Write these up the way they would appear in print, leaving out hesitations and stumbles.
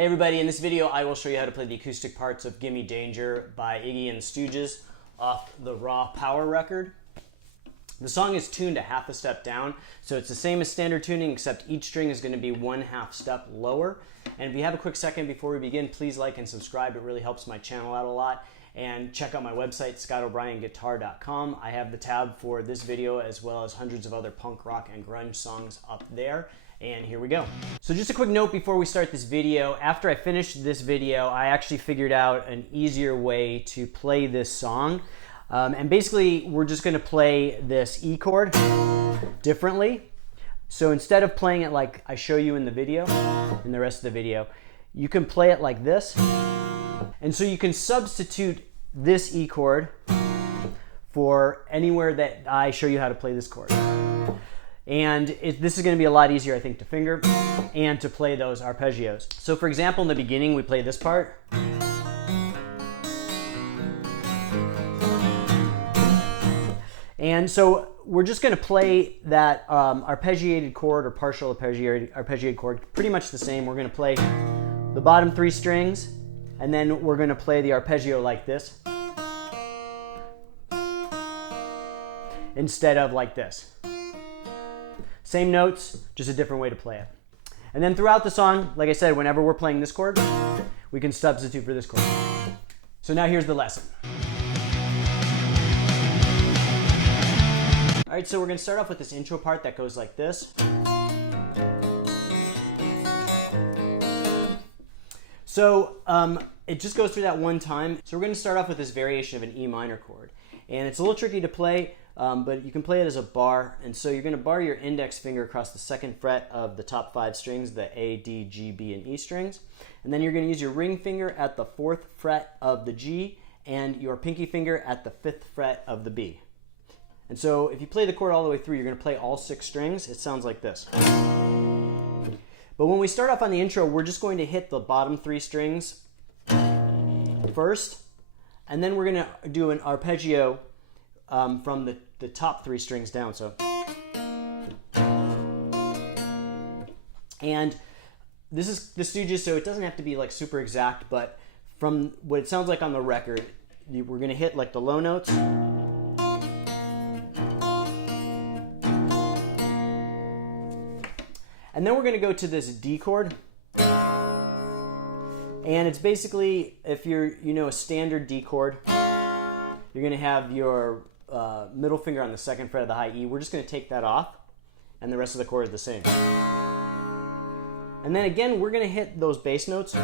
Hey everybody, in this video I will show you how to play the acoustic parts of Gimme Danger by Iggy and the Stooges off the Raw Power record. The song is tuned a half a step down, so it's the same as standard tuning except each string is going to be 1/2 step lower. And if you have a quick second before we begin, please like and subscribe. It really helps my channel out a lot. And check out my website, scottobryanguitar.com. I have the tab for this video as well as hundreds of other punk rock and grunge songs up there. And here we go. So just a quick note before we start this video. After I finished this video, I actually figured out an easier way to play this song. And basically, we're just gonna play this E chord differently. So instead of playing it like I show you in the video, in the rest of the video, you can play it like this. And so you can substitute this E chord for anywhere that I show you how to play this chord. And this is going to be a lot easier, I think, to finger and to play those arpeggios. So for example, in the beginning, we play this part. And so we're just going to play that arpeggiated chord or partial arpeggiated chord pretty much the same. We're going to play the bottom 3 strings, and then we're going to play the arpeggio like this instead of like this. Same notes, just a different way to play it. And then throughout the song, like I said, whenever we're playing this chord, we can substitute for this chord. So now here's the lesson. All right, so we're gonna start off with this intro part that goes like this. So it just goes through that one time. So we're gonna start off with this variation of an E minor chord. And it's a little tricky to play, but you can play it as a bar. And so you're going to bar your index finger across the 2nd fret of the top 5 strings, the A, D, G, B, and E strings. And then you're going to use your ring finger at the 4th fret of the G and your pinky finger at the 5th fret of the B. And so if you play the chord all the way through, you're going to play all 6 strings. It sounds like this. But when we start off on the intro, we're just going to hit the bottom 3 strings first. And then we're going to do an arpeggio from the top 3 strings down. So, and this is the Stooges, so it doesn't have to be like super exact, but from what it sounds like on the record, we're going to hit like the low notes. And then we're going to go to this D chord. And it's basically, if you're, a standard D chord, you're going to have your middle finger on the 2nd fret of the high E. We're just going to take that off, and the rest of the chord is the same. And then again, we're going to hit those bass notes.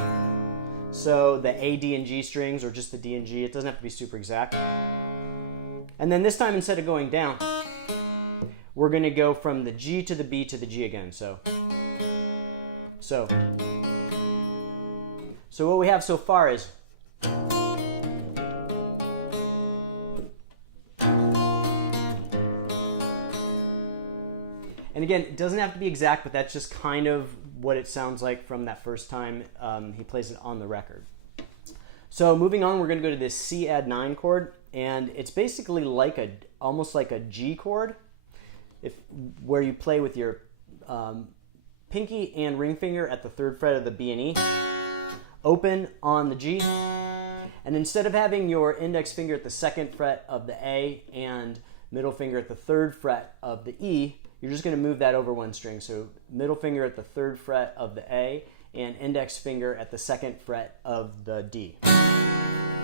So the A, D, and G strings, or just the D and G. It doesn't have to be super exact. And then this time, instead of going down, we're going to go from the G to the B to the G again. So what we have so far is and again, it doesn't have to be exact, but that's just kind of what it sounds like from that first time he plays it on the record. So moving on, we're going to go to this C add 9 chord, and it's basically like almost like a G chord, where you play with your pinky and ring finger at the 3rd fret of the B and E, open on the G, and instead of having your index finger at the 2nd fret of the A and middle finger at the 3rd fret of the E, you're just going to move that over 1 string. So middle finger at the 3rd fret of the A and index finger at the 2nd fret of the D.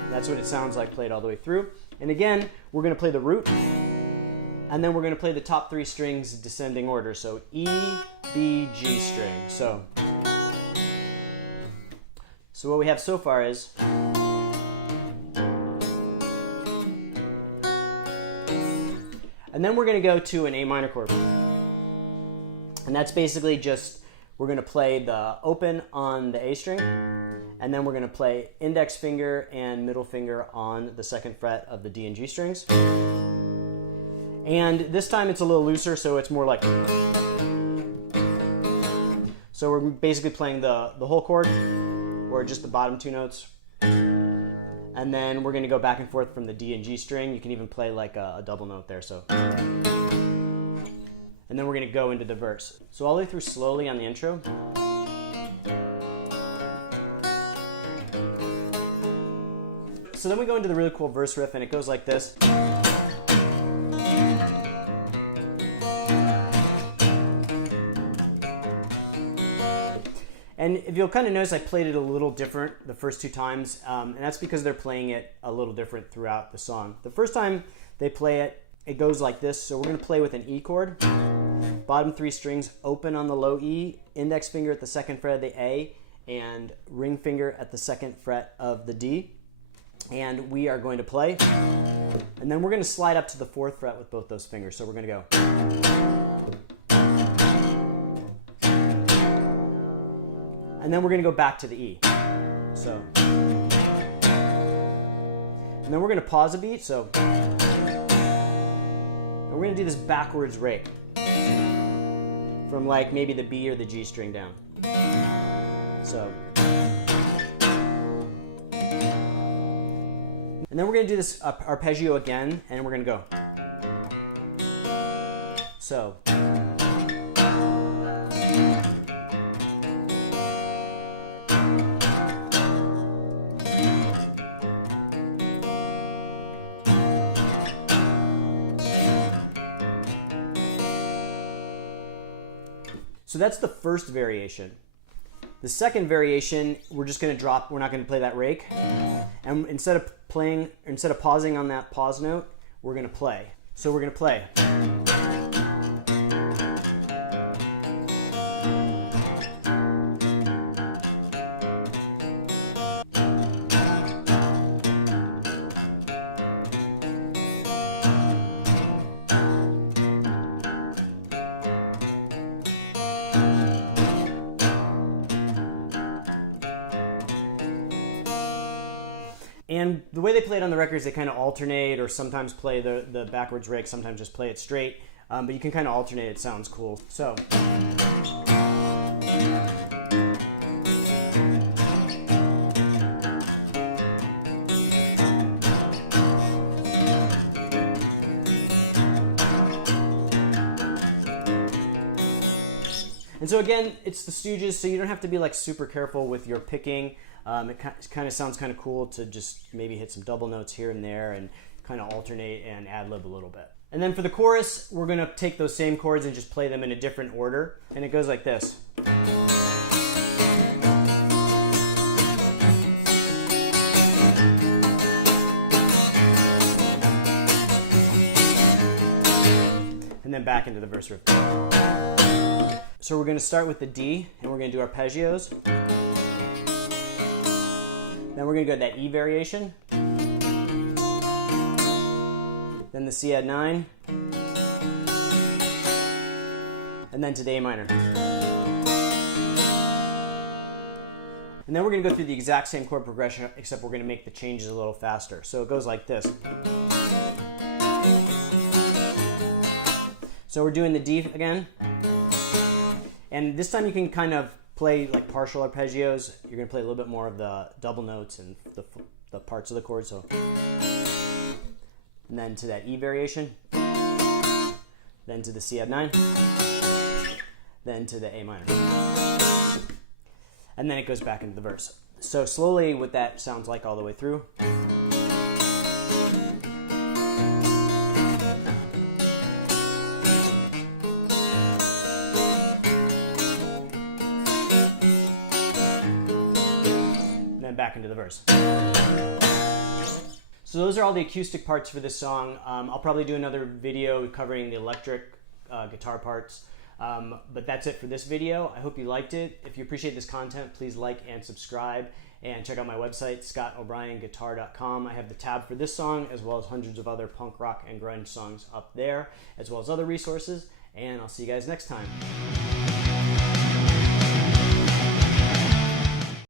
That's what it sounds like played all the way through. And again, we're going to play the root, and then we're going to play the top 3 strings descending order. So E, B, G string. So what we have so far is and then we're going to go to an A minor chord. And that's basically just, we're going to play the open on the A string, and then we're going to play index finger and middle finger on the 2nd fret of the D and G strings. And this time it's a little looser, so it's more like, so we're basically playing the whole chord, or just the bottom 2 notes. And then we're going to go back and forth from the D and G string. You can even play like a double note there. So, and then we're going to go into the verse. So all the way through slowly on the intro. So then we go into the really cool verse riff, and it goes like this. And if you'll kind of notice, I played it a little different the first two times, and that's because they're playing it a little different throughout the song. The first time they play it, it goes like this. So we're going to play with an E chord, bottom 3 strings open on the low E, index finger at the 2nd fret of the A, and ring finger at the 2nd fret of the D. And we are going to play, and then we're going to slide up to the 4th fret with both those fingers. So we're going to go. And then we're going to go back to the E. So, and then we're going to pause a beat. So, and we're going to do this backwards rake from like maybe the B or the G string down. So, and then we're going to do this arpeggio again, and we're going to go. So. So that's the first variation. The second variation, we're just going to drop, we're not going to play that rake. And instead of pausing on that pause note, we're going to play. So we're going to play. And the way they play it on the records, they kind of alternate, or sometimes play the backwards rake, sometimes just play it straight. But you can kind of alternate, it sounds cool. So. And so again, it's the Stooges, so you don't have to be like super careful with your picking. It kind of sounds kind of cool to just maybe hit some double notes here and there and kind of alternate and ad-lib a little bit. And then for the chorus, we're going to take those same chords and just play them in a different order. And it goes like this. And then back into the verse riff. So we're going to start with the D, and we're going to do arpeggios. Then we're going to go to that E variation. Then the C add 9. And then to the A minor. And then we're going to go through the exact same chord progression, except we're going to make the changes a little faster. So it goes like this. So we're doing the D again. And this time you can kind of play like partial arpeggios. You're going to play a little bit more of the double notes and the parts of the chord. So, and then to that E variation, then to the C add 9, then to the A minor, and then it goes back into the verse. So slowly, what that sounds like all the way through. Back into the verse. So those are all the acoustic parts for this song. I'll probably do another video covering the electric guitar parts, but that's it for this video. I hope you liked it. If you appreciate this content, please like and subscribe, and check out my website, scottobryanguitar.com. I have the tab for this song, as well as hundreds of other punk rock and grunge songs up there, as well as other resources, and I'll see you guys next time.